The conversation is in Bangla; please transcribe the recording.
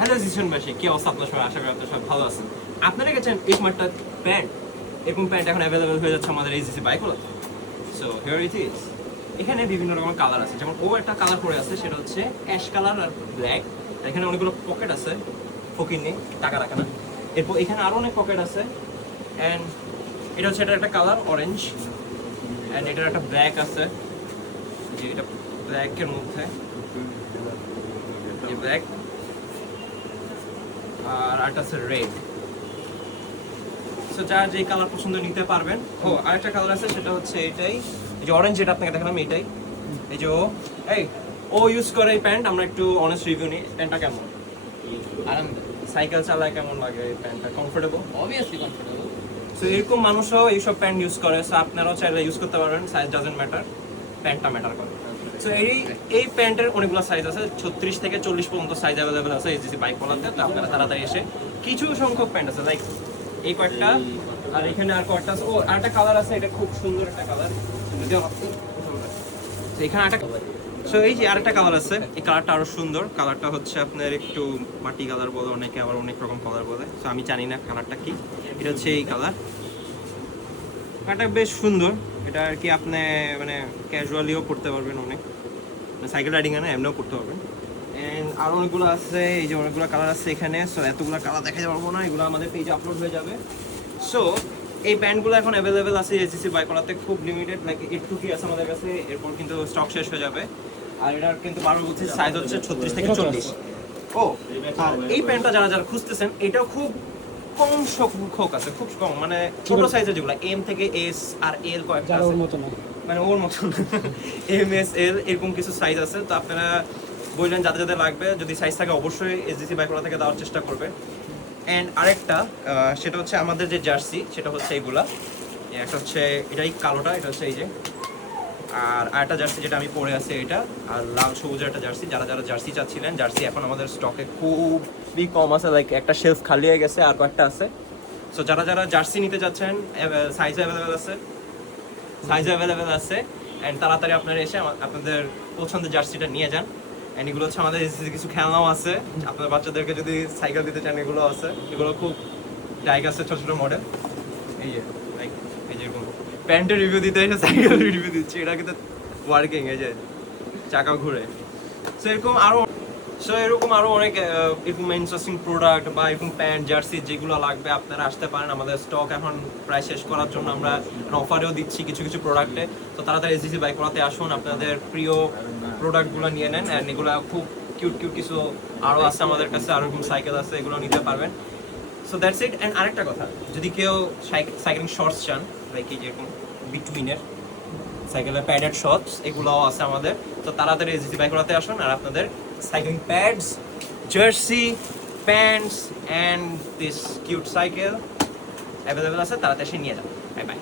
হ্যালো জিসনবাসী, কি অবস্থা আপনার সবাই? আশা করি আপনার সবাই ভালো আছেন। আপনারা গেছেন এই স্মার্টটা প্যান্ট, এরকম প্যান্ট এখন অ্যাভেলেবেল হয়ে যাচ্ছে আমাদের এইচডিসি বাইকগুলোতে। So here it is. এখানে বিভিন্ন রকমের কালার আছে, যেমন ও একটা কালার পরে আছে, সেটা হচ্ছে অ্যাশ কালার আর ব্ল্যাক। এখানে অনেকগুলো পকেট আছে, ফকির নেই, টাকা রাখে না। এরপর এখানে আরও অনেক পকেট আছে, অ্যান্ড এটা হচ্ছে এটার একটা কালার অরেঞ্জ, অ্যান্ড এটার একটা ব্ল্যাক আছে, যে এটা ব্ল্যাকের মধ্যে ব্ল্যাক, আর আরেকটা আছে রেড। সো যার যে কালার পছন্দ নিতে পারবেন। ও আরেকটা কালার আছে, সেটা হচ্ছে এটাই, এই যে অরেঞ্জ, যেটা আপনাকে দেখালাম এটাই। এই যে ও ইউজ করে এই প্যান্ট। আমরা একটু অনেস্ট রিভিউ নিই, প্যান্টটা কেমন, আরামদায়ক, সাইকেল চালায় কেমন লাগে এই প্যান্টটা, কমফোর্টেবল? Obviously comfortable. সো এরকম মানুষও এইসব প্যান্ট ইউজ করে, সো আপনারাও চাইলে ইউজ করতে পারবেন। সাইজ ডাজন্ট ম্যাটার, প্যান্টটা ম্যাটার করে। সো এই প্যান্টের অনেকগুলো সাইজ আছে, 36 থেকে 40 পর্যন্ত সাইজ অ্যাভেলেবেল আছে এইচডিসি বাইক বলাতে। তো আপনারা তাড়াতাড়ি এসে, কিছু সংখ্যক প্যান্ট আছে, লাইক এই কয়েকটা, আর এখানে আর কয়েকটা আছে। ও আরেকটা কালার আছে, এটা খুব সুন্দর একটা কালার, এখানে একটা। সো এই যে আরেকটা কালার আছে, এই কালারটা আরো সুন্দর। কালারটা হচ্ছে আপনার একটু মাটি কালার বলে অনেকে, আবার অনেক রকম কালার বলে। সো আমি জানি না কালারটা কি। এটা হচ্ছে এই কালারটা বেশ সুন্দর। এটা আর কি আপনি মানে ক্যাজুয়ালিও করতে পারবেন, অনেক সাইকেল রাইডিং এ না, এমনিও করতে পারবেন। এন্ড আর অনেকগুলো আছে, এই যে অনেকগুলো কালার আছে এখানে। সো এতগুলো কালার দেখাতে পারবো না, এগুলো আমাদের পেজে আপলোড হয়ে যাবে। সো এই প্যান্টগুলো এখন অ্যাভেলেবেল আছে এইচডিসি বাইকগুলোতে, খুব লিমিটেড, লাইক একটুকি আছে আমাদের কাছে। এরপর কিন্তু স্টক শেষ হয়ে যাবে। আর এটার কিন্তু 12 বলছে সাইজ হচ্ছে 36 থেকে 40। ও আর এই প্যান্টটা যারা যারা খুঁজতেছেন, এটাও খুব কম সংখ্যক আছে, খুব কম, মানে ছোট সাইজের যেগুলো এম থেকে এস আর এল কয়েকটা আছে, মানে ওর মতন এম এস এল এরকম কিছু সাইজ আছে। তো আপনারা বললেন যাদের যাদের লাগবে, যদি সাইজ থাকে অবশ্যই এইচডিসি বাইকগুলো থেকে দেওয়ার চেষ্টা করবে। অ্যান্ড আরেকটা সেটা হচ্ছে আমাদের যে জার্সি, সেটা হচ্ছে এইগুলা। একটা হচ্ছে এটাই কালোটা, এটা হচ্ছে এই যে। আর আরেকটা জার্সি যেটা আমি পরে আছি এটা, আর লাল সবুজের একটা জার্সি। যারা যারা জার্সি চাচ্ছিলেন, জার্সি এখন আমাদের স্টকে খুবই কম আছে, লাইক একটা শেলফ খালি হয়ে গেছে, আর কয়েকটা আছে। সো যারা যারা জার্সি নিতে চাচ্ছেন, সাইজ অ্যাভেলেবেল আছে, অ্যান্ড তাড়াতাড়ি আপনারা এসে আপনাদের পছন্দের জার্সিটা নিয়ে যান। অ্যান্ড এগুলো হচ্ছে আমাদের কিছু খেলনাও আছে, আপনার বাচ্চাদেরকে যদি সাইকেল দিতে চান, এগুলো আছে। এগুলো খুব ডাইক আছে, ছোটো ছোটো মডেল। এই যে লাইক এই যেরকম প্যান্টের রিভিউ দিতে এসে সাইকেল রিভিউ দিচ্ছি, এটা কিন্তু ওয়ার্কিং, এই যে চাকা ঘুরে। সো এরকম আরো অনেক এরকম ইন্টারেস্টিং প্রোডাক্ট বা এরকম প্যান্ট জার্সি যেগুলো লাগবে, আপনারা আসতে পারেন। আমাদের স্টক এখন প্রায় শেষ করার জন্য আমরা অফারেও দিচ্ছি কিছু কিছু প্রোডাক্টে। তো তাড়াতাড়ি এইচডিসি বাইকগুলোতে আসুন, আপনাদের প্রিয় প্রোডাক্টগুলো নিয়ে নেন। অ্যান্ড এগুলো খুব কিউট কিউট কিছু আরও আছে আমাদের কাছে, আরও এরকম সাইকেল আছে, এগুলো নিতে পারবেন। So that's it. অ্যান্ড আরেকটা কথা, যদি কেউ সাইকেলিং শর্টস চান, লাইক এই যেরকম বিটুইনের সাইকেলের প্যাডেড শর্টস, এগুলোও আছে আমাদের। তো তাড়াতাড়ি এইচডিসি বাইকগুলোতে আসুন, আর আপনাদের cycling pads, jersey, pants and this cute cycle available আছে, তাড়াতাড়ি এসে নিয়ে যান। Bye bye.